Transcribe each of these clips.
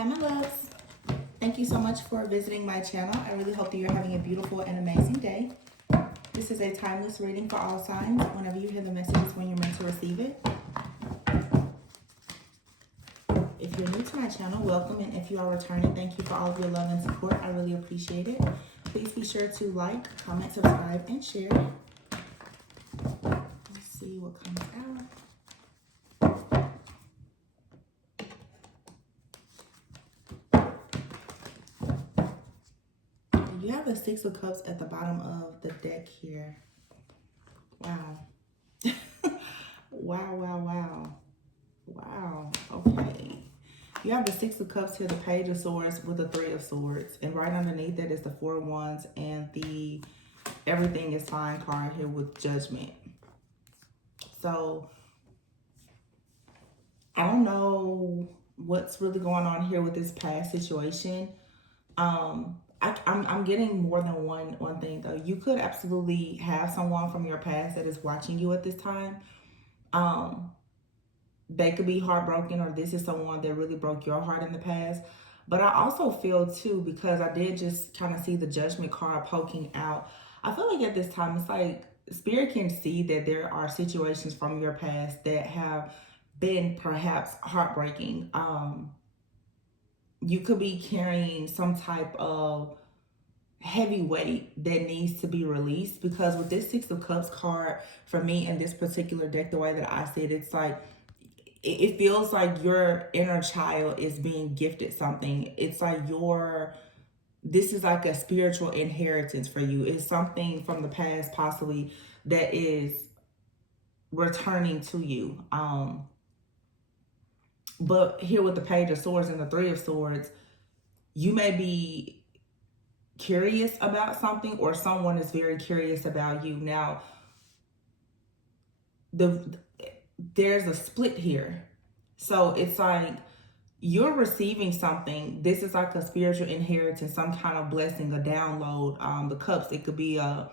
Hi, my loves. Thank you so much for visiting my channel. I really hope that you're having a beautiful and amazing day. This is a timeless reading for all signs. Whenever you hear the messages, when you're meant to receive it. If you're new to my channel, welcome. And if you are returning, thank you for all of your love and support. I really appreciate it. Please be sure to like, comment, subscribe, and share. Let's see what comes out. You have the Six of Cups at the bottom of the deck here. Wow. Wow. Okay. You have the Six of Cups here, the Page of Swords with the Three of Swords. And right underneath that is the Four of Wands and the Everything is Fine card here with Judgment. So, I don't know what's really going on here with this past situation. I'm getting more than one thing though. You could absolutely have someone from your past that is watching you at this time. They could be heartbroken, or this is someone that really broke your heart in the past. But I also feel too, because I did just kind of see the Judgment card poking out. I feel like at this time, it's like Spirit can see that there are situations from your past that have been perhaps heartbreaking. You could be carrying some type of heavy weight that needs to be released, because with this Six of Cups card, for me in this particular deck, the way that I see it, it's like it feels like your inner child is being gifted something. It's like this is like a spiritual inheritance for you. It's something from the past possibly that is returning to you. But here with the Page of Swords and the Three of Swords, you may be curious about something, or someone is very curious about you. Now, there's a split here. So it's like you're receiving something. This is like a spiritual inheritance, some kind of blessing, a download. The cups, it could be a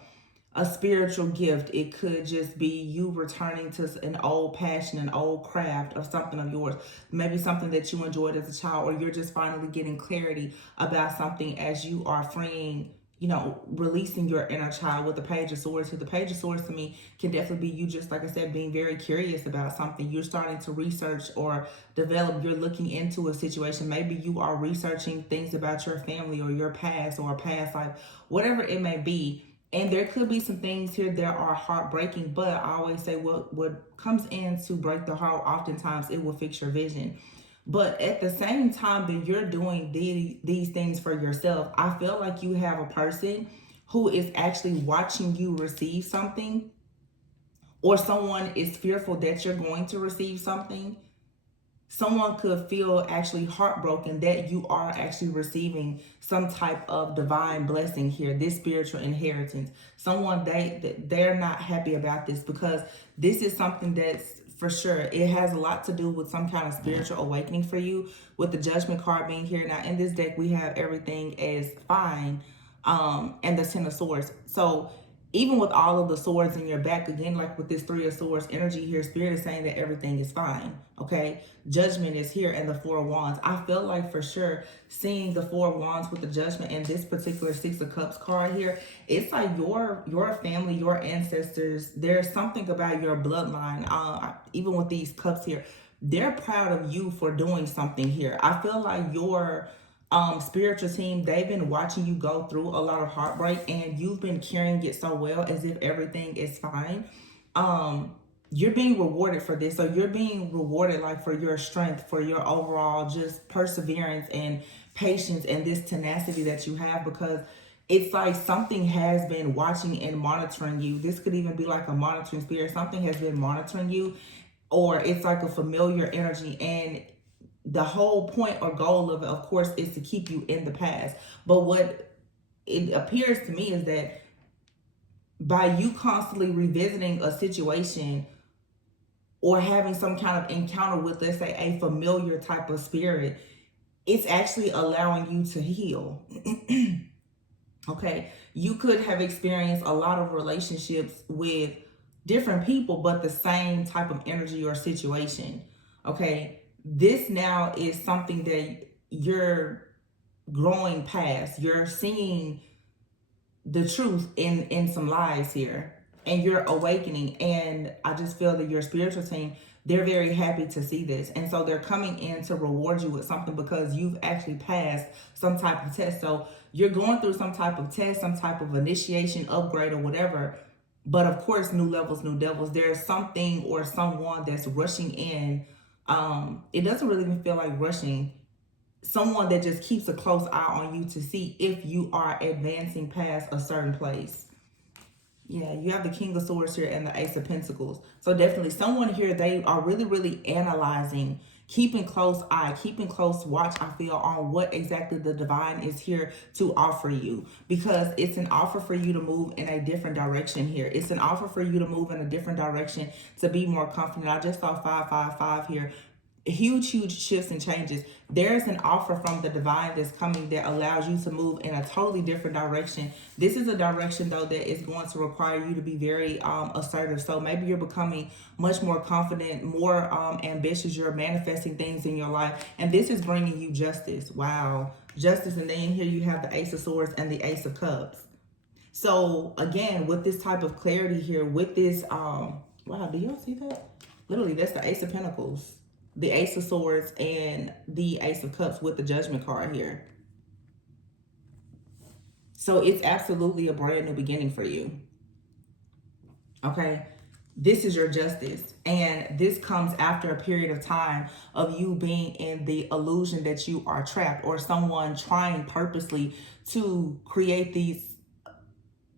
spiritual gift. It could just be you returning to an old passion, an old craft of something of yours. Maybe something that you enjoyed as a child, or you're just finally getting clarity about something as you are freeing, releasing your inner child with the Page of Swords. So the Page of Swords to me can definitely be you, just like I said, being very curious about something. You're starting to research or develop. You're looking into a situation. Maybe you are researching things about your family or your past or a past life, whatever it may be. And there could be some things here that are heartbreaking, but I always say what comes in to break the heart, oftentimes it will fix your vision. But at the same time that you're doing these things for yourself, I feel like you have a person who is actually watching you receive something, or someone is fearful that you're going to receive something. Someone could feel actually heartbroken that you are actually receiving some type of divine blessing here, this spiritual inheritance. Someone, they're not happy about this, because this is something that's for sure, it has a lot to do with some kind of spiritual awakening for you, with the Judgment card being here. Now in this deck, we have Everything is Fine, and the Ten of Swords. So even with all of the swords in your back, again, like with this Three of Swords energy here, Spirit is saying that everything is fine, okay? Judgment is here, and the Four of Wands. I feel like for sure, seeing the Four of Wands with the Judgment and this particular Six of Cups card here, it's like your family, your ancestors, there's something about your bloodline, even with these cups here, they're proud of you for doing something here. I feel like your spiritual team, they've been watching you go through a lot of heartbreak, and you've been carrying it so well, as if everything is fine. You're being rewarded for this. So you're being rewarded like for your strength, for your overall just perseverance and patience and this tenacity that you have, because it's like something has been watching and monitoring you. This could even be like a monitoring spirit. Something has been monitoring you, or it's like a familiar energy, and the whole point or goal of it, of course, is to keep you in the past. But what it appears to me is that by you constantly revisiting a situation or having some kind of encounter with, let's say, a familiar type of spirit, it's actually allowing you to heal. Okay, you could have experienced a lot of relationships with different people, but the same type of energy or situation. Okay, this now is something that you're growing past, you're seeing the truth in some lies here, and you're awakening. And I just feel that your spiritual team, they're very happy to see this, and so they're coming in to reward you with something because you've actually passed some type of test. So you're going through some type of test, some type of initiation, upgrade, or whatever. But of course, new levels, new devils. There's something or someone that's rushing in. It doesn't really even feel like rushing. Someone that just keeps a close eye on you to see if you are advancing past a certain place. Yeah, you have the King of Swords here and the Ace of Pentacles. So definitely someone here, they are really, really analyzing, keeping close eye, keeping close watch, I feel, on what exactly the divine is here to offer you. Because it's an offer for you to move in a different direction here. It's an offer for you to move in a different direction, to be more confident. I just saw 555 here. Huge shifts and changes. There's an offer from the divine that's coming that allows you to move in a totally different direction. This is a direction though that is going to require you to be very assertive. So maybe you're becoming much more confident, more ambitious. You're manifesting things in your life, and this is bringing you justice. Wow, justice. And then here you have the Ace of Swords and the Ace of Cups. So again, with this type of clarity here, with this wow, do y'all see that? Literally, that's the Ace of Pentacles, the Ace of Swords, and the Ace of Cups with the Judgment card here. So it's absolutely a brand new beginning for you. Okay? This is your justice. And this comes after a period of time of you being in the illusion that you are trapped, or someone trying purposely to create these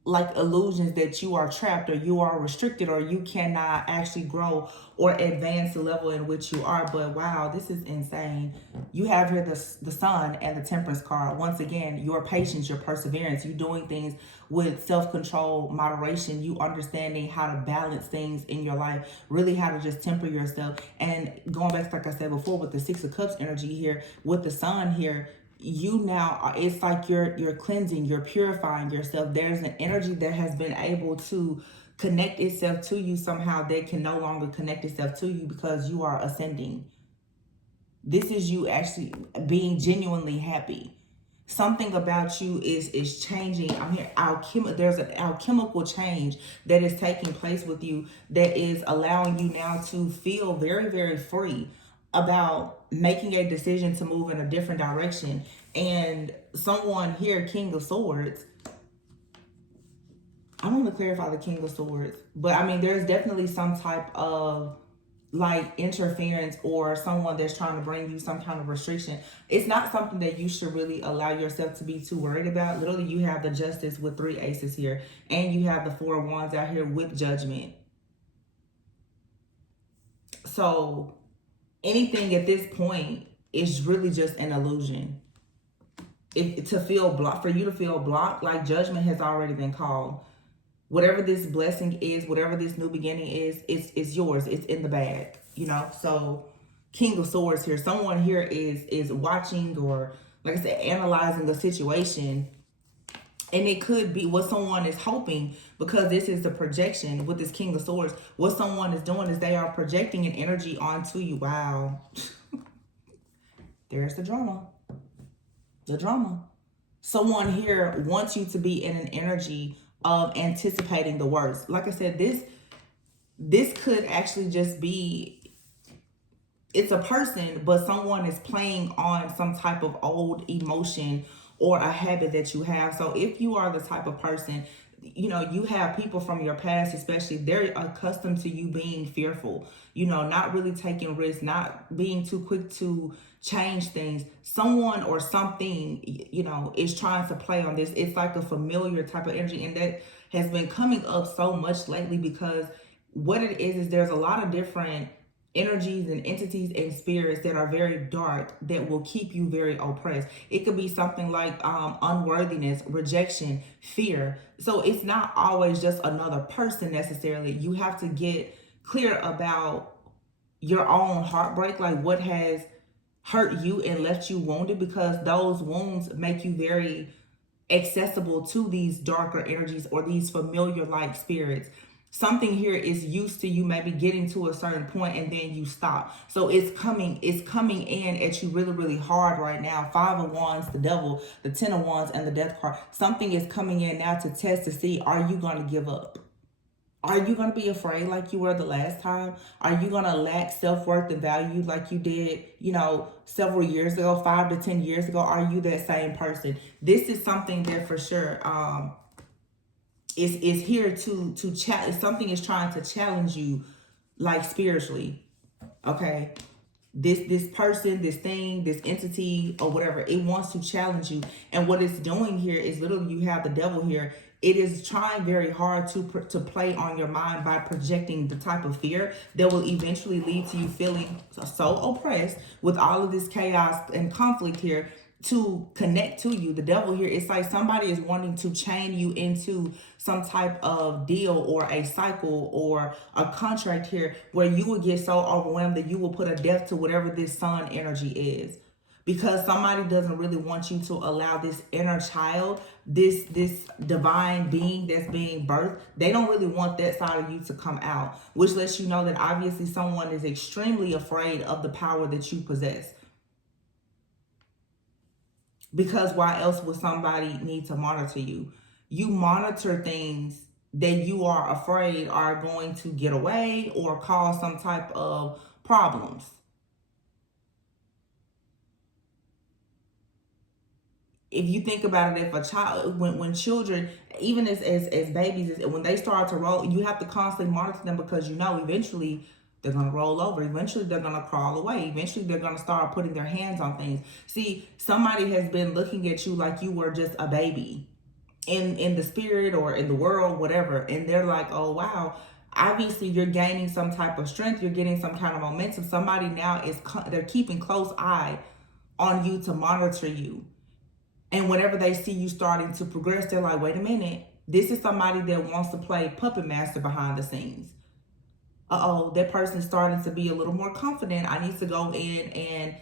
like illusions that you are trapped, or you are restricted, or you cannot actually grow or advance the level in which you are. But wow, this is insane. You have here the Sun and the Temperance card. Once again, your patience, your perseverance, you doing things with self-control, moderation, you understanding how to balance things in your life, really how to just temper yourself. And going back to, like I said before, with the Six of Cups energy here, with the Sun here, you now, it's like you're cleansing, you're purifying yourself. There's an energy that has been able to connect itself to you somehow that can no longer connect itself to you because you are ascending. This is you actually being genuinely happy. Something about you is changing. I'm here. There's an alchemical change that is taking place with you that is allowing you now to feel very, very free about making a decision to move in a different direction. And someone here, King of Swords, I want to clarify the King of Swords, but I mean, there's definitely some type of like interference, or someone that's trying to bring you some kind of restriction. It's not something that you should really allow yourself to be too worried about. Literally, you have the Justice with 3 aces here, and you have the 4 of Wands out here with Judgment. So anything at this point is really just an illusion. To feel blocked, for you to feel blocked, like judgment has already been called. Whatever this blessing is, whatever this new beginning is, it's yours. It's in the bag, you know? So King of Swords here. Someone here is watching, or like I said, analyzing the situation. And it could be what someone is hoping, because this is the projection with this King of Swords. What someone is doing is they are projecting an energy onto you. Wow. There's the drama. The drama. Someone here wants you to be in an energy of anticipating the worst. Like I said, this could actually just be, it's a person, but someone is playing on some type of old emotion or a habit that you have. So if you are the type of person, you know, you have people from your past, especially, they're accustomed to you being fearful, you know, not really taking risks, not being too quick to change things. Someone or something, you know, is trying to play on this. It's like a familiar type of energy, and that has been coming up so much lately, because what it is there's a lot of different energies and entities and spirits that are very dark that will keep you very oppressed. It could be something like unworthiness, rejection, fear. So it's not always just another person necessarily. You have to get clear about your own heartbreak, like what has hurt you and left you wounded, because those wounds make you very accessible to these darker energies or these familiar like spirits. Something here is used to you maybe getting to a certain point and then you stop. So it's coming in at you really, really hard right now. Five of Wands, the devil, the Ten of Wands, and the Death card. Something is coming in now to test to see, are you going to give up? Are you going to be afraid like you were the last time? Are you going to lack self-worth and value like you did, several years ago, 5 to 10 years ago? Are you that same person? This is something that for sure is here to challenge. Something is trying to challenge you, like spiritually. Okay, this person, this thing, this entity, or whatever, it wants to challenge you. And what it's doing here is literally, you have the devil here. It is trying very hard to play on your mind by projecting the type of fear that will eventually lead to you feeling so oppressed with all of this chaos and conflict here, to connect to you. The devil here, it's like somebody is wanting to chain you into some type of deal or a cycle or a contract here, where you will get so overwhelmed that you will put a death to whatever this sun energy is. Because somebody doesn't really want you to allow this inner child, this divine being that's being birthed, they don't really want that side of you to come out, which lets you know that obviously someone is extremely afraid of the power that you possess. Because why else would somebody need to monitor you? You monitor things that you are afraid are going to get away or cause some type of problems. If you think about it, if a child, when children, even as babies, when they start to roll, you have to constantly monitor them, because eventually they're going to roll over. Eventually they're going to crawl away. Eventually they're going to start putting their hands on things. See, somebody has been looking at you like you were just a baby in the spirit or in the world, whatever. And they're like, oh, wow, obviously you're gaining some type of strength. You're getting some kind of momentum. Somebody now they're keeping close eye on you to monitor you. And whenever they see you starting to progress, they're like, wait a minute, this is somebody that wants to play puppet master behind the scenes. Uh-oh, that person's starting to be a little more confident. I need to go in and,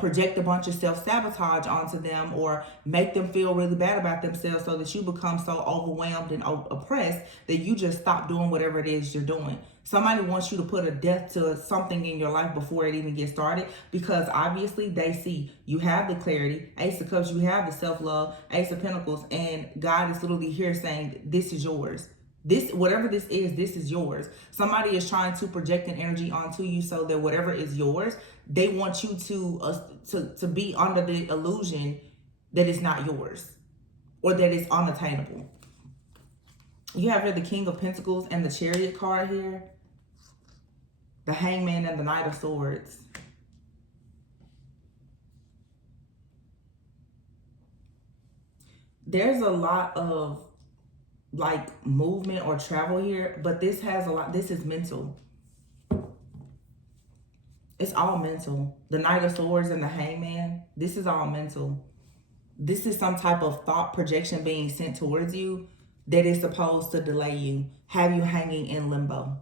project a bunch of self-sabotage onto them, or make them feel really bad about themselves, so that you become so overwhelmed and oppressed that you just stop doing whatever it is you're doing. Somebody wants you to put a death to something in your life before it even gets started, because obviously they see you have the clarity. Ace of Cups, you have the self-love. Ace of Pentacles, and God is literally here saying, this is yours. This, whatever this is yours. Somebody is trying to project an energy onto you so that whatever is yours, they want you to be under the illusion that it's not yours, or that it's unattainable. You have here the King of Pentacles and the Chariot card here, the Hangman and the Knight of Swords. There's a lot of like movement or travel here, but this has a lot. This is mental. It's all mental. The Knight of Swords and the Hangman, this is all mental. This is some type of thought projection being sent towards you that is supposed to delay you, have you hanging in limbo.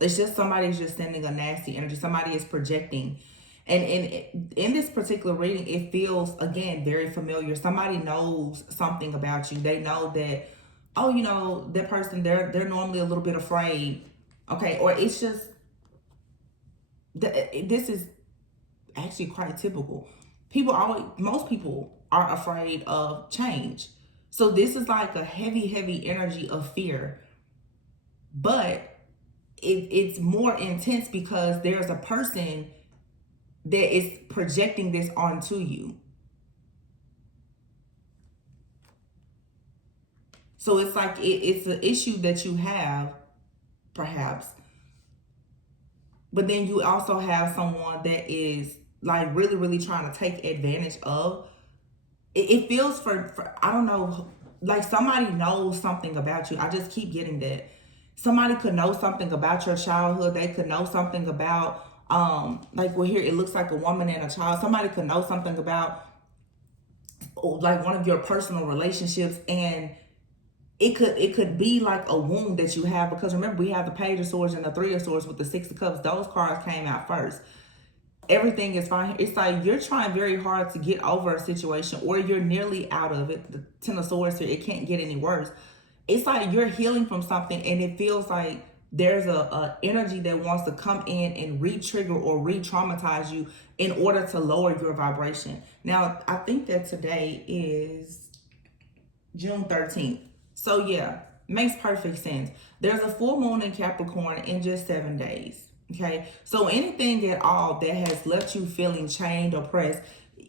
It's just somebody's just sending a nasty energy. Somebody is projecting. And in this particular reading, it feels, again, very familiar. Somebody knows something about you. They know that, oh, that person, they're normally a little bit afraid. Okay, or it's just, this is actually quite typical. Most people are afraid of change. So this is like a heavy energy of fear. But it's more intense because there's a person that is projecting this onto you. So it's like it's an issue that you have, perhaps. But then you also have someone that is like really trying to take advantage of. It feels for I don't know, like somebody knows something about you. I just keep getting that. Somebody could know something about your childhood. They could know something about, like here, it looks like a woman and a child. Somebody could know something about like one of your personal relationships, and it could be like a wound that you have, because remember, we have the Page of Swords and the Three of Swords with the Six of Cups. Those cards came out first. Everything is fine. It's like you're trying very hard to get over a situation, or you're nearly out of it. The Ten of Swords here, it can't get any worse. It's like you're healing from something, and it feels like there's a energy that wants to come in and re-trigger or re-traumatize you in order to lower your vibration. Now, I think that today is June 13th. So yeah, makes perfect sense. There's a full moon in Capricorn in just 7 days. Okay. So anything at all that has left you feeling chained, oppressed,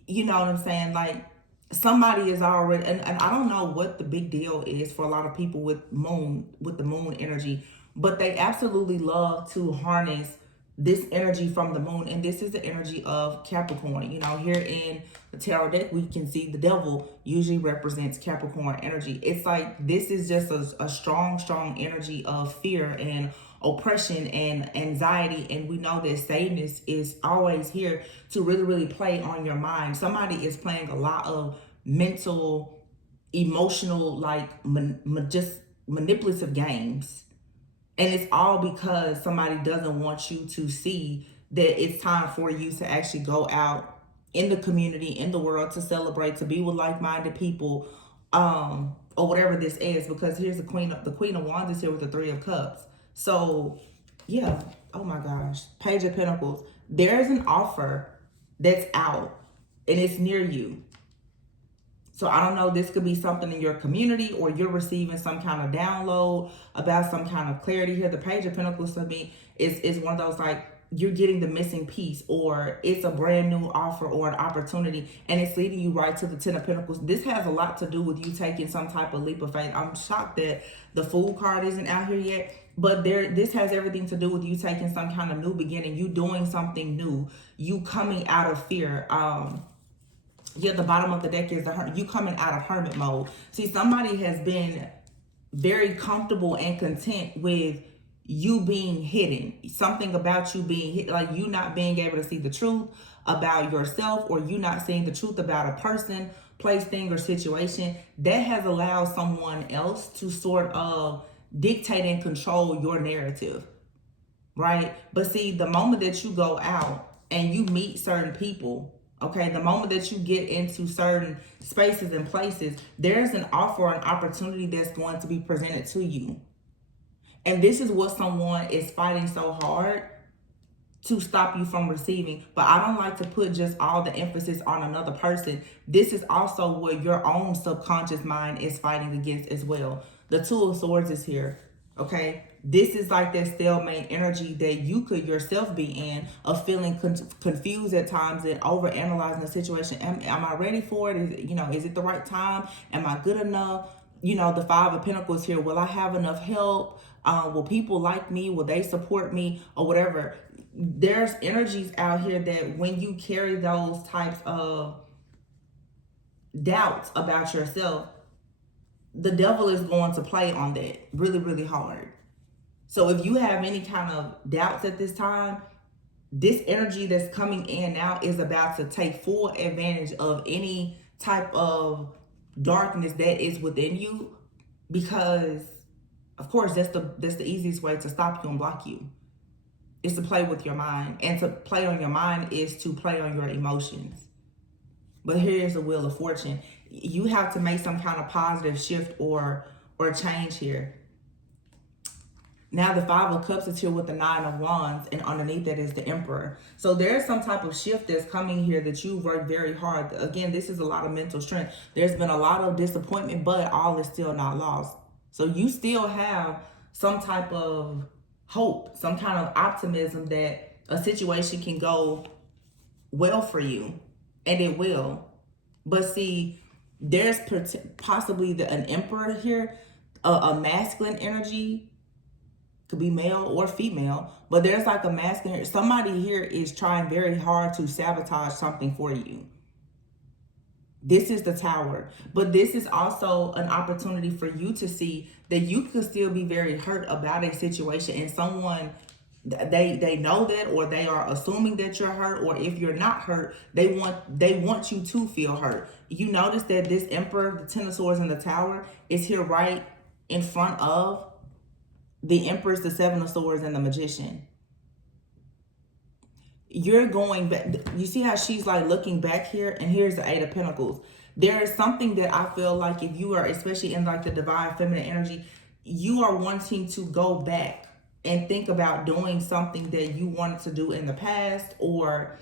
you know what I'm saying? Like somebody is already, and I don't know what the big deal is for a lot of people with the moon energy, but they absolutely love to harness this energy from the moon, and this is the energy of Capricorn. You know, here in the tarot deck, we can see the devil usually represents Capricorn energy. It's like this is just a strong energy of fear and oppression and anxiety, and we know that Satan is always here to really play on your mind. Somebody is playing a lot of mental, emotional, like just manipulative games, and it's all because somebody doesn't want you to see that it's time for you to actually go out in the community, in the world, to celebrate, to be with like-minded people, or whatever this is. Because here's the Queen of Wands is here with the Three of Cups. So, yeah. Oh my gosh. Page of Pentacles. There's an offer that's out, and it's near you. So I don't know, this could be something in your community, or you're receiving some kind of download about some kind of clarity here. The Page of Pentacles to me is one of those, like, you're getting the missing piece, or it's a brand new offer or an opportunity, and it's leading you right to the Ten of Pentacles. This has a lot to do with you taking some type of leap of faith. I'm shocked that the Fool card isn't out here yet, but this has everything to do with you taking some kind of new beginning, you doing something new, you coming out of fear. Yeah, the bottom of the deck is you coming out of hermit mode. See, somebody has been very comfortable and content with you being hidden. Something about you being hidden, like you not being able to see the truth about yourself, or you not seeing the truth about a person, place, thing, or situation. That has allowed someone else to sort of dictate and control your narrative, right? But see, the moment that you go out and you meet certain people, okay, the moment that you get into certain spaces and places, there's an offer, an opportunity that's going to be presented to you. And this is what someone is fighting so hard to stop you from receiving. But I don't like to put just all the emphasis on another person. This is also what your own subconscious mind is fighting against as well. The Two of Swords is here, okay? This is like that stalemate energy that you could yourself be in, of feeling confused at times and overanalyzing the situation. Am I ready for it? Is it the right time? Am I good enough? The Five of Pentacles here. Will I have enough help? Will people like me? Will they support me? Or whatever. There's energies out here that when you carry those types of doubts about yourself, the devil is going to play on that really hard. So if you have any kind of doubts at this time, this energy that's coming in now is about to take full advantage of any type of darkness that is within you, because of course that's the easiest way to stop you and block you, is to play with your mind. And to play on your mind is to play on your emotions. But here's the Wheel of Fortune. You have to make some kind of positive shift or change here. Now the Five of Cups is here with the Nine of Wands, and underneath that is the Emperor. So there's some type of shift that's coming here that you worked very hard. Again, this is a lot of mental strength. There's been a lot of disappointment, but all is still not lost. So you still have some type of hope, some kind of optimism that a situation can go well for you, and it will. But see, there's possibly an Emperor here, a masculine energy. Could be male or female, but there's like a masculine. Somebody here is trying very hard to sabotage something for you. This is the Tower, but this is also an opportunity for you to see that you could still be very hurt about a situation, and someone, they know that, or they are assuming that you're hurt, or if you're not hurt, they want you to feel hurt. You notice that this Emperor, the Ten of Swords, and the Tower is here right in front of the Empress, the Seven of Swords, and the Magician. You're going back. You see how she's like looking back here, and here's the Eight of Pentacles. There is something that I feel like if you are, especially in like the divine feminine energy, you are wanting to go back and think about doing something that you wanted to do in the past, or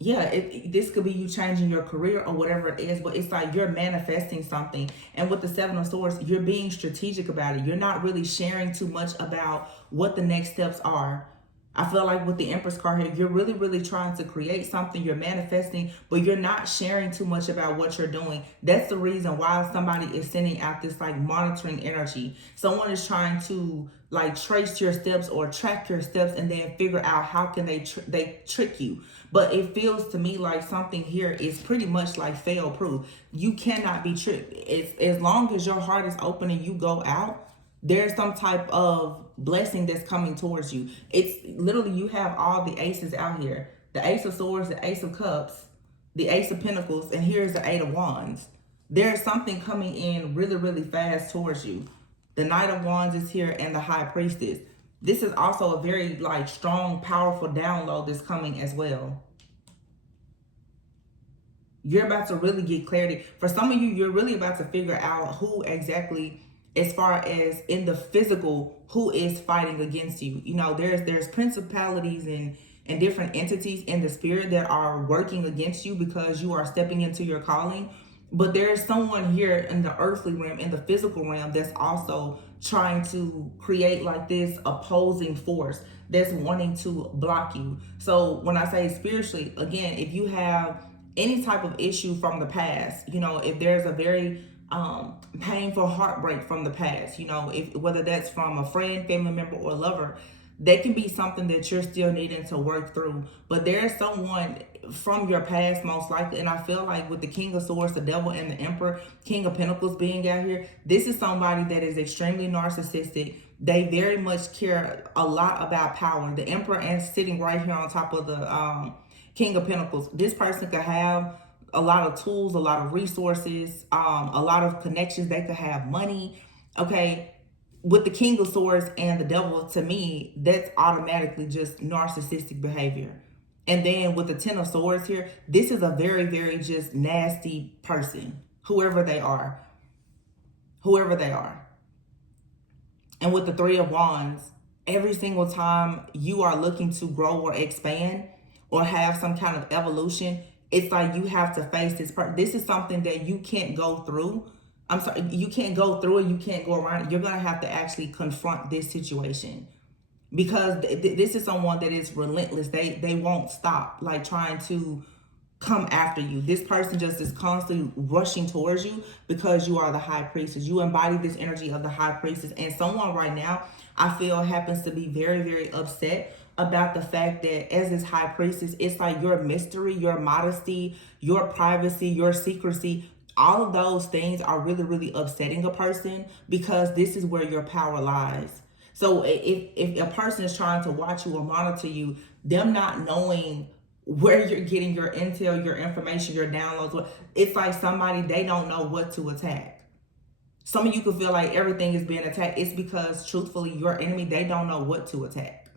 yeah, this could be you changing your career or whatever it is, but it's like you're manifesting something. And with the Seven of Swords, you're being strategic about it. You're not really sharing too much about what the next steps are. I feel like with the Empress card here, you're really, really trying to create something, you're manifesting, but you're not sharing too much about what you're doing. That's the reason why somebody is sending out this like monitoring energy. Someone is trying to like trace your steps or track your steps and then figure out how can they trick you. But it feels to me like something here is pretty much like fail proof. You cannot be tricked. It's, as long as your heart is open and you go out, there's some type of blessing that's coming towards you. It's literally, you have all the aces out here. The Ace of Swords, the Ace of Cups, the Ace of Pentacles, and here's the Eight of Wands. There's something coming in really, really fast towards you. The Knight of Wands is here and the High Priestess. This is also a very like strong, powerful download that's coming as well. You're about to really get clarity. For some of you, you're really about to figure out who exactly, as far as in the physical, who is fighting against you. You know, there's principalities and different entities in the spirit that are working against you because you are stepping into your calling. But there's someone here in the earthly realm, in the physical realm, that's also trying to create like this opposing force that's wanting to block you. So when I say spiritually, again, if you have any type of issue from the past, you know, if there's a very painful heartbreak from the past, you know, if whether that's from a friend, family member, or lover, that can be something that you're still needing to work through. But there's someone from your past, most likely, and I feel like with the King of Swords, the Devil, and the Emperor, King of Pentacles being out here, this is somebody that is extremely narcissistic. They very much care a lot about power. The Emperor, and sitting right here on top of the King of Pentacles, this person could have a lot of tools, a lot of resources, a lot of connections. They could have money. Okay, with the King of Swords and the Devil, to me, that's automatically just narcissistic behavior. And then with the Ten of Swords here, this is a very, very just nasty person, whoever they are. Whoever they are. And with the Three of Wands, every single time you are looking to grow or expand or have some kind of evolution, it's like you have to face this part. This is something that you can't go through. I'm sorry, you can't go through it. You can't go around it. You're going to have to actually confront this situation, because this is someone that is relentless. They won't stop like trying to come after you. This person just is constantly rushing towards you because you are the High Priestess. You embody this energy of the High Priestess. And someone right now, I feel, happens to be very, very upset about the fact that as this High Priestess, it's like your mystery, your modesty, your privacy, your secrecy, all of those things are really, really upsetting a person, because this is where your power lies. So if a person is trying to watch you or monitor you, them not knowing where you're getting your intel, your information, your downloads, it's like somebody, they don't know what to attack. Some of you could feel like everything is being attacked. It's because truthfully, your enemy, they don't know what to attack.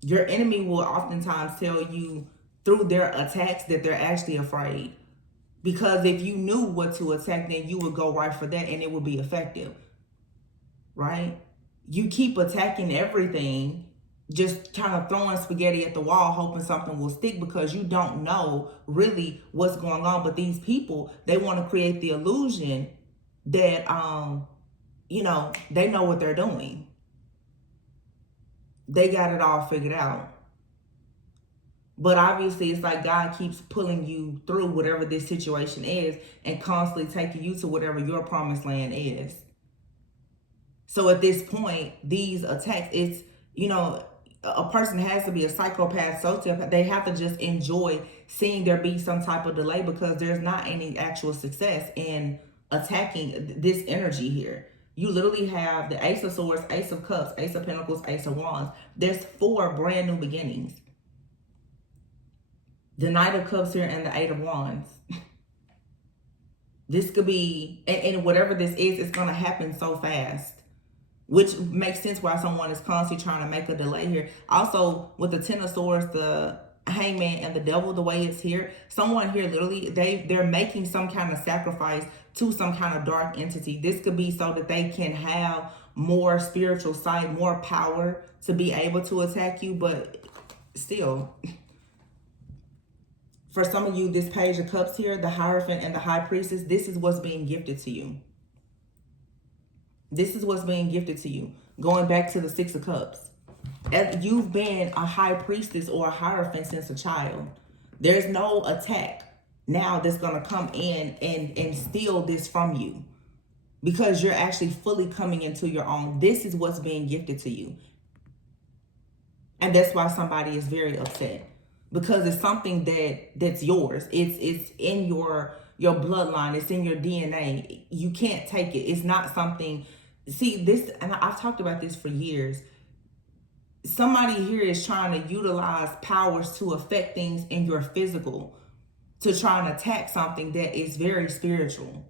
Your enemy will oftentimes tell you through their attacks that they're actually afraid. Because if you knew what to attack, then you would go right for that and it would be effective. Right? You keep attacking everything, just kind of throwing spaghetti at the wall, hoping something will stick, because you don't know really what's going on. But these people, they want to create the illusion that, you know, they know what they're doing. They got it all figured out. But obviously, it's like God keeps pulling you through whatever this situation is and constantly taking you to whatever your promised land is. So at this point, these attacks, it's, you know, a person has to be a psychopath, sociopath. They have to just enjoy seeing there be some type of delay, because there's not any actual success in attacking this energy here. You literally have the Ace of Swords, Ace of Cups, Ace of Pentacles, Ace of Wands. There's 4 brand new beginnings. The Knight of Cups here and the Eight of Wands. This could be, and whatever this is, it's going to happen so fast. Which makes sense why someone is constantly trying to make a delay here. Also, with the Ten of Swords, the Hangman and the devil, the way it's here, someone here literally they're making some kind of sacrifice to some kind of dark entity. This could be so that they can have more spiritual sight, more power to be able to attack you. But still, for some of you, this Page of Cups here, the Hierophant and the High Priestess, this is what's being gifted to you. This is what's being gifted to you. Going back to the Six of Cups. You've been a high priestess or a hierophant since a child. There's no attack now that's going to come in and steal this from you, because you're actually fully coming into your own. This is what's being gifted to you. And that's why somebody is very upset, because it's something that's yours. It's in your bloodline. It's in your DNA. You can't take it. It's not something. See this, and I've talked about this for years. Somebody here is trying to utilize powers to affect things in your physical, to try and attack something that is very spiritual.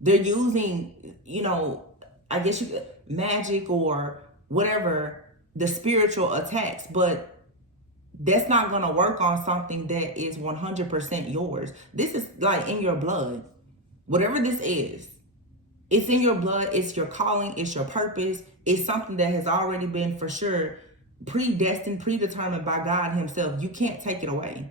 They're using, I guess magic or whatever, the spiritual attacks, but that's not going to work on something that is 100% yours. This is like in your blood. Whatever this is, it's in your blood. It's your calling. It's your purpose. It's something that has already been for sure predestined, predetermined by God himself. You can't take it away.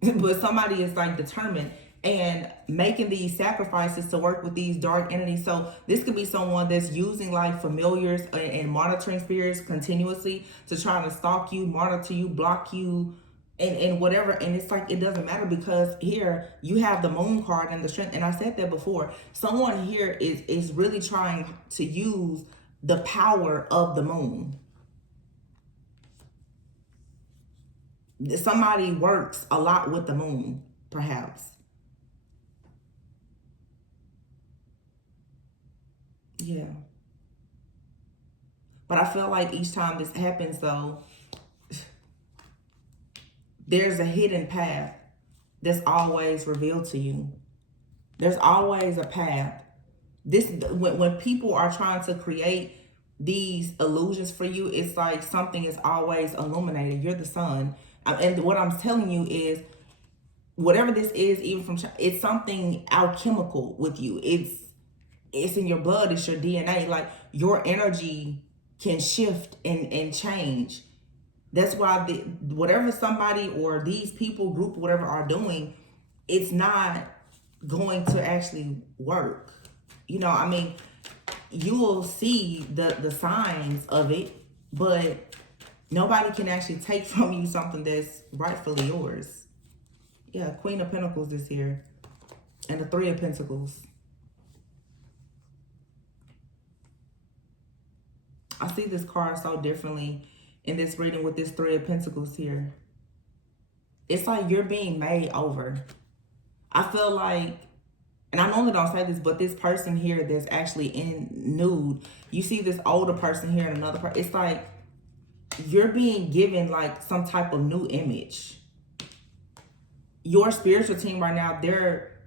But somebody is like determined and making these sacrifices to work with these dark entities. So this could be someone that's using like familiars and monitoring spirits continuously to try to stalk you, monitor you, block you, and whatever. And it's like, it doesn't matter, because here you have the Moon card and the Strength. And I said that before. Someone here is really trying to use the power of the Moon. Somebody works a lot with the Moon, perhaps. Yeah. But I feel like each time this happens, though, there's a hidden path that's always revealed to you. There's always a path. When people are trying to create these illusions for you, it's like something is always illuminated. You're the sun. And what I'm telling you is, whatever this is, even from, it's something alchemical with you. It's in your blood. It's your DNA. Like, your energy can shift and change. That's why whatever somebody or these people, group, whatever are doing, it's not going to actually work. You will see the signs of it, but nobody can actually take from you something that's rightfully yours. Yeah, Queen of Pentacles is here. And the Three of Pentacles. I see this card so differently in this reading with this Three of Pentacles here. It's like you're being made over. I feel like, and I normally don't say this, but this person here that's actually in nude, you see this older person here and another person. It's like you're being given like some type of new image. Your spiritual team right now, they're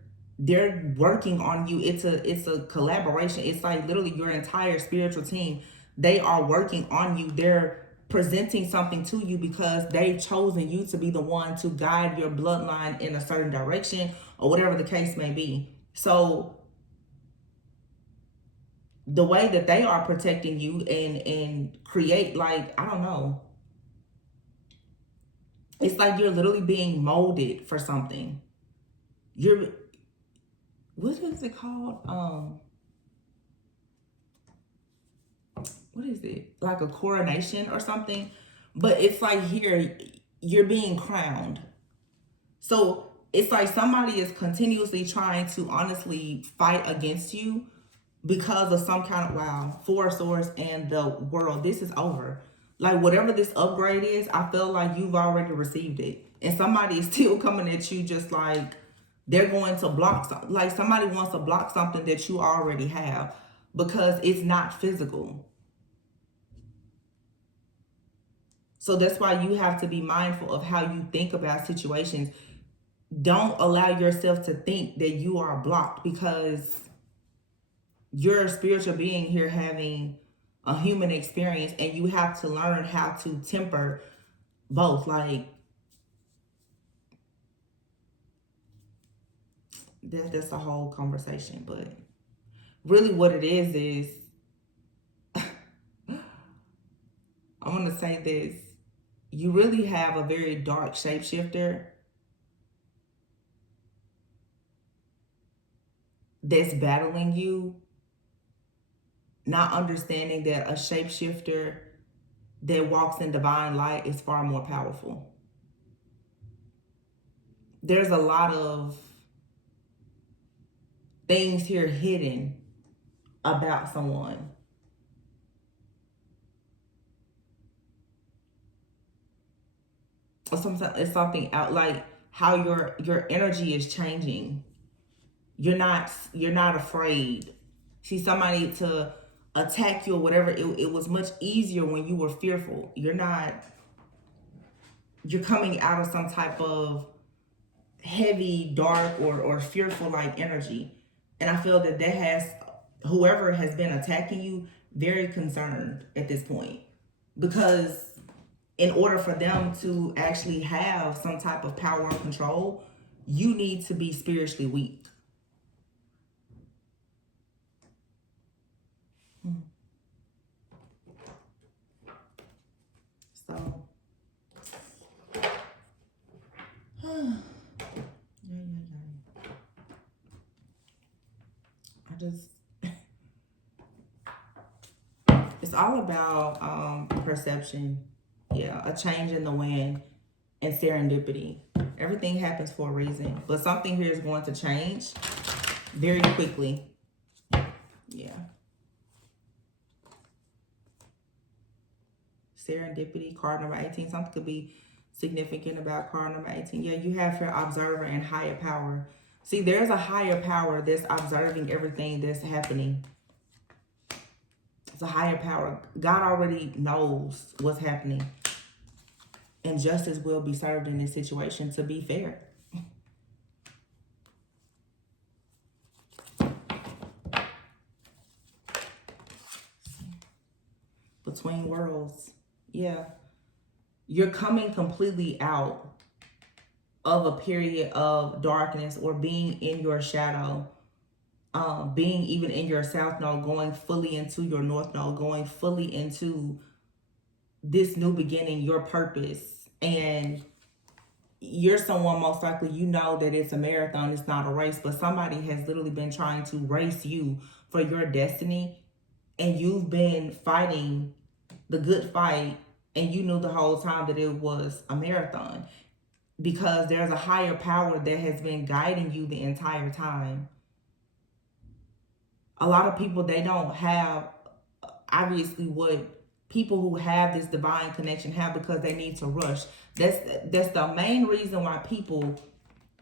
working on you. It's a collaboration. It's like literally your entire spiritual team. They are working on you. They're presenting something to you because they've chosen you to be the one to guide your bloodline in a certain direction, or whatever the case may be. So the way that they are protecting you and create, like, I don't know, it's like you're literally being molded for something. What is it called? What is it? Like a coronation or something? But it's like here, you're being crowned. So it's like somebody is continuously trying to honestly fight against you because of some kind of, wow, Four of Swords and the World. This is over. Like, whatever this upgrade is, I feel like you've already received it. And somebody is still coming at you just like they're going to block something. Like, somebody wants to block something that you already have because it's not physical. So that's why you have to be mindful of how you think about situations. Don't allow yourself to think that you are blocked, because you're a spiritual being here having a human experience, and you have to learn how to temper Both. Like, that's a whole conversation. But really what it is I'm going to say this. You really have a very dark shapeshifter that's battling you, not understanding that a shapeshifter that walks in divine light is far more powerful. There's a lot of things here hidden about someone. Sometimes it's something out, like how your energy is changing. You're not afraid. See, somebody to attack you or whatever, it was much easier when you were fearful. You're coming out of some type of heavy, dark, or fearful like energy. And I feel that has whoever has been attacking you very concerned at this point, because in order for them to actually have some type of power and control, you need to be spiritually weak. So I just it's all about perception. Yeah, a change in the wind and serendipity. Everything happens for a reason, but something here is going to change very quickly. Yeah. Serendipity, card number 18. Something could be significant about card number 18. Yeah, you have your observer and higher power. See, there's a higher power that's observing everything that's happening. It's a higher power. God already knows what's happening. And justice will be served in this situation, to be fair. Between worlds. Yeah. You're coming completely out of a period of darkness or being in your shadow. Being even in your south node, going fully into your north node, going fully into this new beginning, your purpose. And you're someone, most likely, you know that it's a marathon, it's not a race, but somebody has literally been trying to race you for your destiny, and you've been fighting the good fight, and you knew the whole time that it was a marathon, because there's a higher power that has been guiding you the entire time. A lot of people, they don't have obviously what people who have this divine connection have, because they need to rush. That's the main reason why people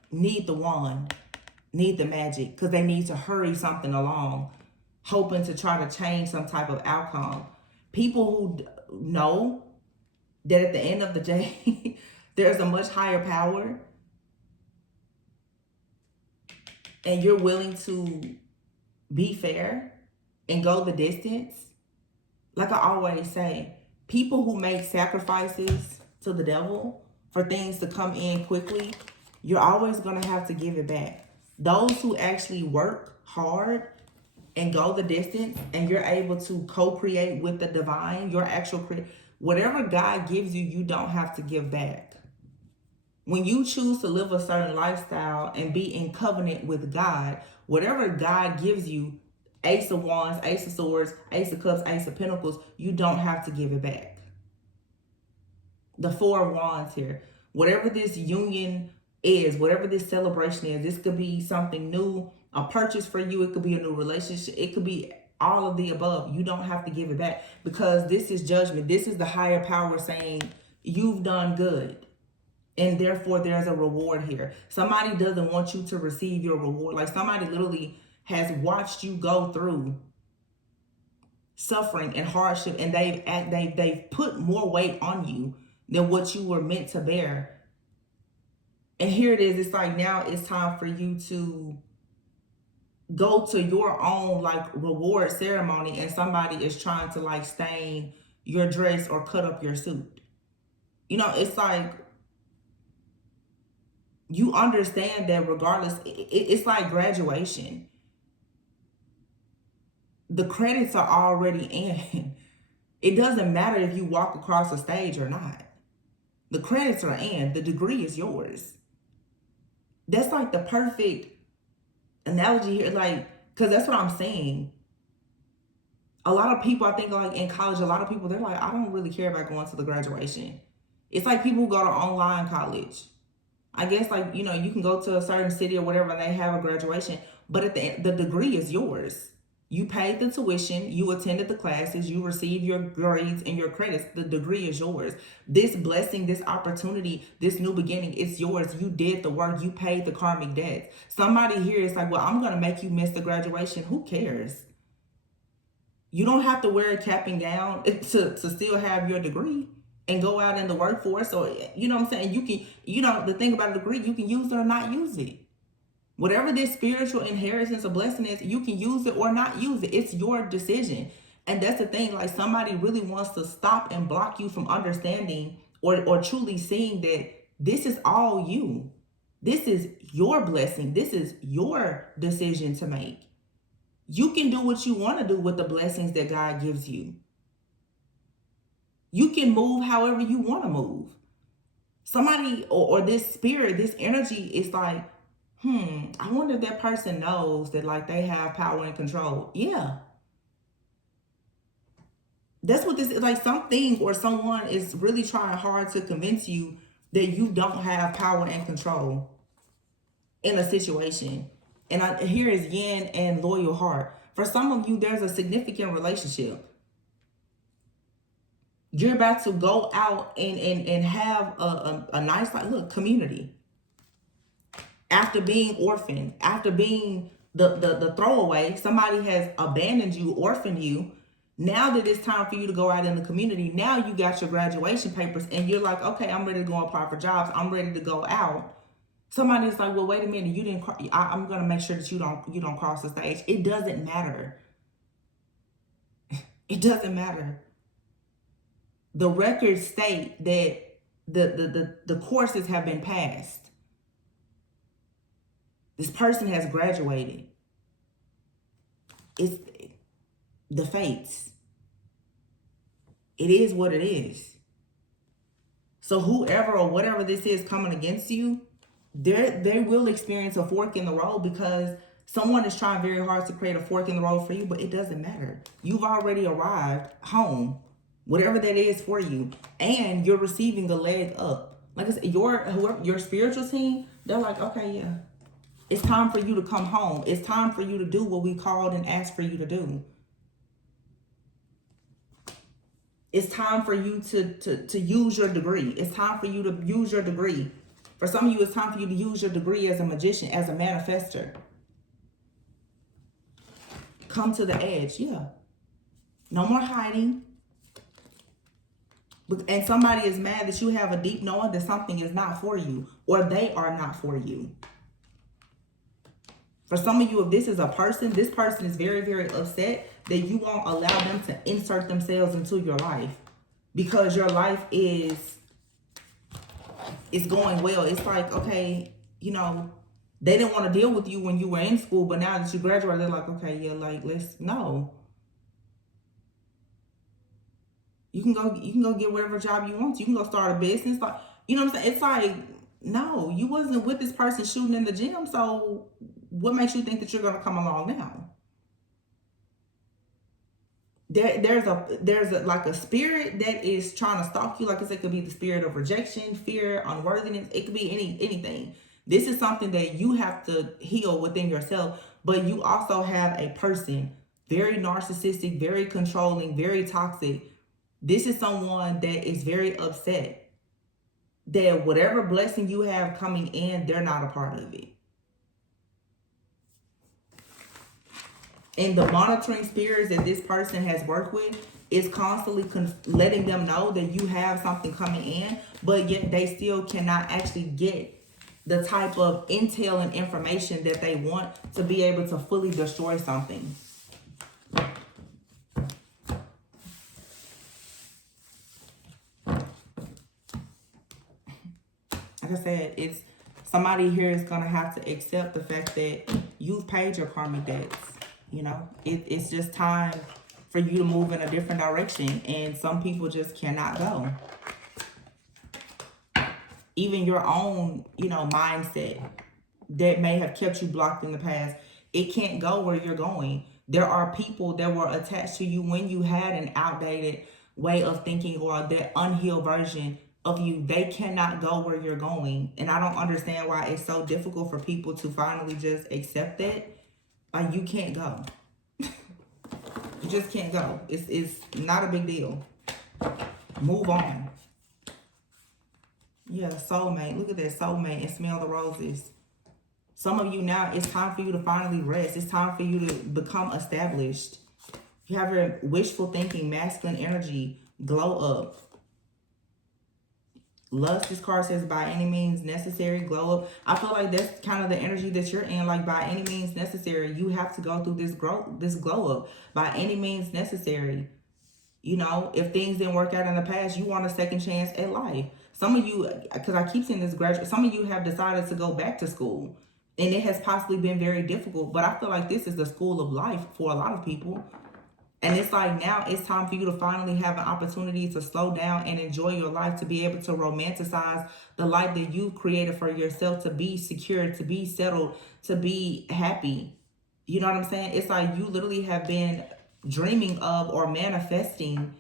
need the wand, need the magic, because they need to hurry something along, hoping to try to change some type of outcome. People who know that at the end of the day, there's a much higher power, and you're willing to be fair and go the distance. Like I always say, people who make sacrifices to the devil for things to come in quickly, you're always going to have to give it back. Those who actually work hard and go the distance, and you're able to co-create with the divine, your actual whatever God gives you, you don't have to give back. When you choose to live a certain lifestyle and be in covenant with God, whatever God gives you, Ace of Wands, Ace of Swords, Ace of Cups, Ace of Pentacles, you don't have to give it back. The Four of Wands here. Whatever this union is, whatever this celebration is, this could be something new, a purchase for you. It could be a new relationship. It could be all of the above. You don't have to give it back, because this is judgment. This is the higher power saying you've done good, and therefore there's a reward here. Somebody doesn't want you to receive your reward. Like, somebody literally has watched you go through suffering and hardship, and they've put more weight on you than what you were meant to bear. And here it is. It's like, now it's time for you to go to your own like reward ceremony, and somebody is trying to like stain your dress or cut up your suit. It's like you understand that regardless, it's like graduation. The credits are already in. It doesn't matter if you walk across a stage or not. The credits are in. The degree is yours. That's like the perfect analogy here. Like, because that's what I'm saying. A lot of people, I think, like in college, a lot of people, they're like, I don't really care about going to the graduation. It's like people who go to online college. I guess, like, you can go to a certain city or whatever and they have a graduation, but at the end, the degree is yours. You paid the tuition, you attended the classes, you received your grades and your credits. The degree is yours. This blessing, this opportunity, this new beginning, it's yours. You did the work, you paid the karmic debt. Somebody here is like, well, I'm going to make you miss the graduation. Who cares? You don't have to wear a cap and gown to still have your degree and go out in the workforce. Or, you know what I'm saying? You can, the thing about a degree, you can use it or not use it. Whatever this spiritual inheritance or blessing is, you can use it or not use it. It's your decision. And that's the thing, like somebody really wants to stop and block you from understanding or truly seeing that this is all you. This is your blessing. This is your decision to make. You can do what you want to do with the blessings that God gives you. You can move however you want to move. Somebody or this spirit, this energy is like, I wonder if that person knows that like they have power and control. Yeah. That's what this is. Like something or someone is really trying hard to convince you that you don't have power and control in a situation. And here is yin and loyal heart. For some of you, there's a significant relationship. You're about to go out and have a nice, like, look, community. After being orphaned, after being the throwaway, somebody has abandoned you, orphaned you. Now that it's time for you to go out in the community, now you got your graduation papers and you're like, okay, I'm ready to go apply for jobs. I'm ready to go out. Somebody's like, well, wait a minute, you didn't. I'm gonna make sure that you don't cross the stage. It doesn't matter. It doesn't matter. The records state that the courses have been passed. This person has graduated. It's the fates. It is what it is. So whoever or whatever this is coming against you, they will experience a fork in the road because someone is trying very hard to create a fork in the road for you, but it doesn't matter. You've already arrived home, whatever that is for you, and you're receiving a leg up. Like I said, your spiritual team, they're like, okay, yeah. It's time for you to come home. It's time for you to do what we called and asked for you to do. It's time for you to use your degree. It's time for you to use your degree. For some of you, it's time for you to use your degree as a magician, as a manifester. Come to the edge, yeah. No more hiding. And somebody is mad that you have a deep knowing that something is not for you or they are not for you. For some of you, if this is a person, this person is very, very upset that you won't allow them to insert themselves into your life because your life is going well. It's like, okay, they didn't want to deal with you when you were in school, but now that you graduated, they're like, okay, yeah, like, no. You can go get whatever job you want. You can go start a business. Like, you know what I'm saying? It's like, no, you wasn't with this person shooting in the gym, so what makes you think that you're going to come along now? There's a like a spirit that is trying to stalk you. Like I said, it could be the spirit of rejection, fear, unworthiness. It could be anything. This is something that you have to heal within yourself. But you also have a person, very narcissistic, very controlling, very toxic. This is someone that is very upset that whatever blessing you have coming in, they're not a part of it. And the monitoring spirits that this person has worked with is constantly letting them know that you have something coming in, but yet they still cannot actually get the type of intel and information that they want to be able to fully destroy something. like I said, it's somebody here is going to have to accept the fact that you've paid your karmic debts. You know, it's just time for you to move in a different direction. And some people just cannot go. Even your own, you know, mindset that may have kept you blocked in the past, it can't go where you're going. There are people that were attached to you when you had an outdated way of thinking or that unhealed version of you. They cannot go where you're going. And I don't understand why it's so difficult for people to finally just accept that. Like, you can't go. You just can't go. It's not a big deal. Move on. Yeah, soulmate. Look at that, soulmate, and smell the roses. Some of you now, it's time for you to finally rest. It's time for you to become established. You have your wishful thinking, masculine energy, glow up. Lust, this card says, by any means necessary, glow up. I feel like that's kind of the energy that you're in. Like, by any means necessary, you have to go through this glow up. By any means necessary. You know, if things didn't work out in the past, you want a second chance at life. Some of you, because I keep seeing this graduate, some of you have decided to go back to school. And it has possibly been very difficult. But I feel like this is the school of life for a lot of people. And it's like, now it's time for you to finally have an opportunity to slow down and enjoy your life, to be able to romanticize the life that you've created for yourself, to be secure, to be settled, to be happy. You know what I'm saying? It's like you literally have been dreaming of or manifesting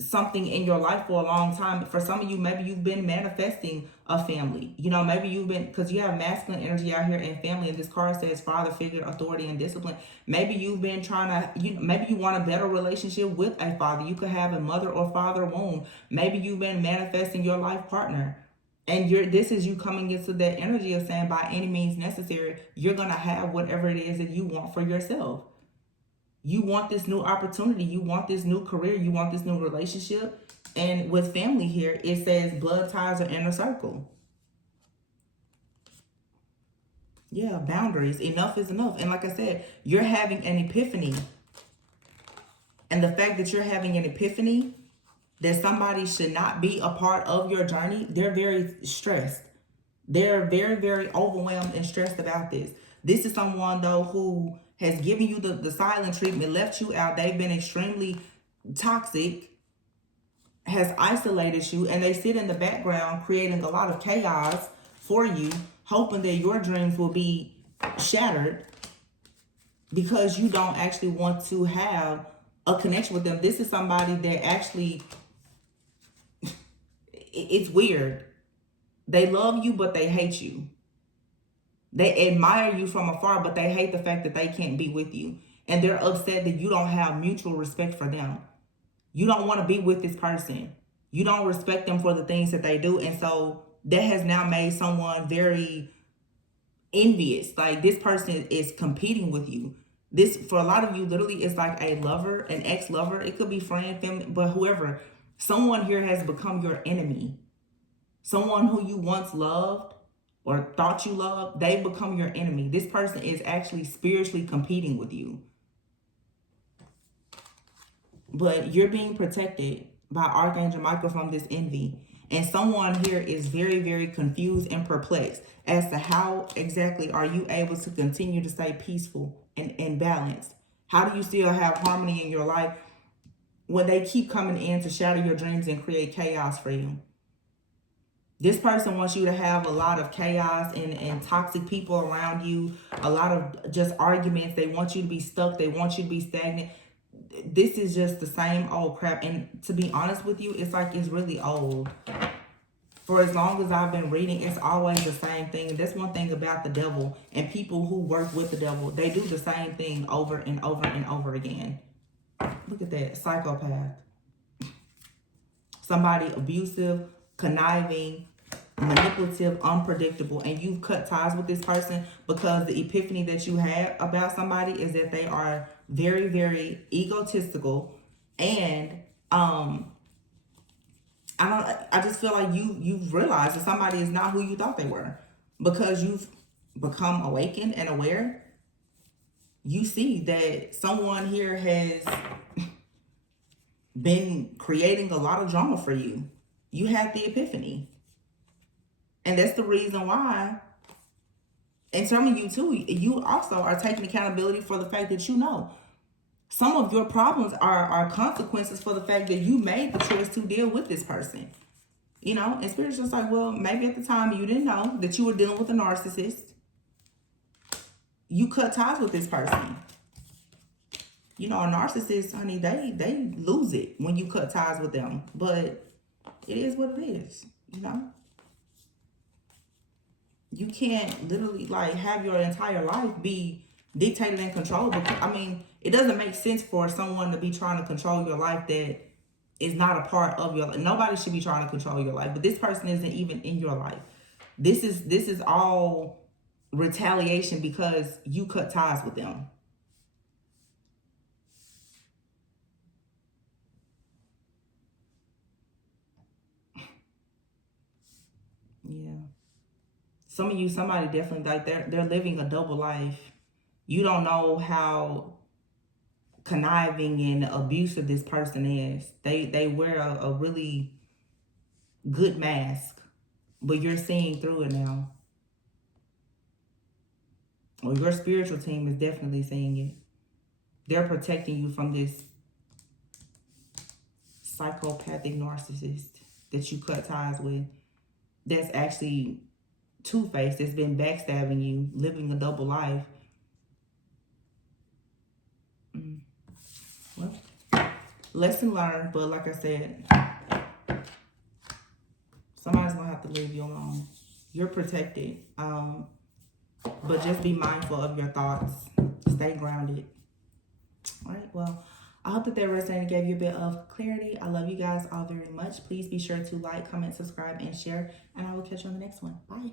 something in your life for a long time. For some of you, maybe you've been manifesting a family. You know, maybe you've been, because you have masculine energy out here in family, and this card says father figure, authority, and discipline. Maybe you've been trying to, maybe you want a better relationship with a father. You could have a mother or father womb. Maybe you've been manifesting your life partner. And this is you coming into that energy of saying, by any means necessary, you're going to have whatever it is that you want for yourself. You want this new opportunity. You want this new career. You want this new relationship. And with family here, it says blood ties are inner circle. Yeah, boundaries. Enough is enough. And like I said, you're having an epiphany. And the fact that you're having an epiphany that somebody should not be a part of your journey, they're very stressed. They're very, very overwhelmed and stressed about this. This is someone, though, who has given you the silent treatment, left you out. They've been extremely toxic, has isolated you, and they sit in the background creating a lot of chaos for you, hoping that your dreams will be shattered because you don't actually want to have a connection with them. This is somebody that actually, it's weird. They love you, but they hate you. They admire you from afar, but they hate the fact that they can't be with you. And they're upset that you don't have mutual respect for them. You don't want to be with this person. You don't respect them for the things that they do. And so that has now made someone very envious. Like, this person is competing with you. This, for a lot of you, literally is like a lover, an ex-lover. It could be friend, family, but whoever. Someone here has become your enemy. Someone who you once loved or thought you loved, they've become your enemy. This person is actually spiritually competing with you. But you're being protected by Archangel Michael from this envy. And someone here is very, very confused and perplexed as to how exactly are you able to continue to stay peaceful and balanced. How do you still have harmony in your life when they keep coming in to shatter your dreams and create chaos for you? This person wants you to have a lot of chaos and toxic people around you, a lot of just arguments. They want you to be stuck. They want you to be stagnant. This is just the same old crap. And to be honest with you, it's like it's really old. For as long as I've been reading, it's always the same thing. That's one thing about the devil and people who work with the devil. They do the same thing over and over and over again. Look at that, psychopath. Somebody abusive, conniving, manipulative, unpredictable, and you've cut ties with this person because the epiphany that you had about somebody is that they are very, very egotistical, and I just feel like you've realized that somebody is not who you thought they were because you've become awakened and aware. You see that someone here has been creating a lot of drama for you. You had the epiphany. And that's the reason why, and some of you too, you also are taking accountability for the fact that you know some of your problems are consequences for the fact that you made the choice to deal with this person. You know, and Spirit's just like, well, maybe at the time you didn't know that you were dealing with a narcissist. You cut ties with this person. You know, a narcissist, honey, they lose it when you cut ties with them. But it is what it is, you know? You can't literally, like, have your entire life be dictated and controlled. Because, I mean, it doesn't make sense for someone to be trying to control your life that is not a part of your life. Nobody should be trying to control your life. But this person isn't even in your life. This is all retaliation because you cut ties with them. Yeah. Some of you, somebody definitely, like, they're living a double life. You don't know how conniving and abusive this person is. They wear a really good mask, but you're seeing through it now. Or your spiritual team is definitely seeing it. They're protecting you from this psychopathic narcissist that you cut ties with. That's actually two-faced. That's been backstabbing you, living a double life. Well, lesson learned, but like I said, somebody's gonna have to leave you alone. You're protected, but just be mindful of your thoughts. Stay grounded. All right, well, I hope that resonated and gave you a bit of clarity. I love you guys all very much. Please be sure to like, comment, subscribe, and share, and I will catch you on the next one. Bye.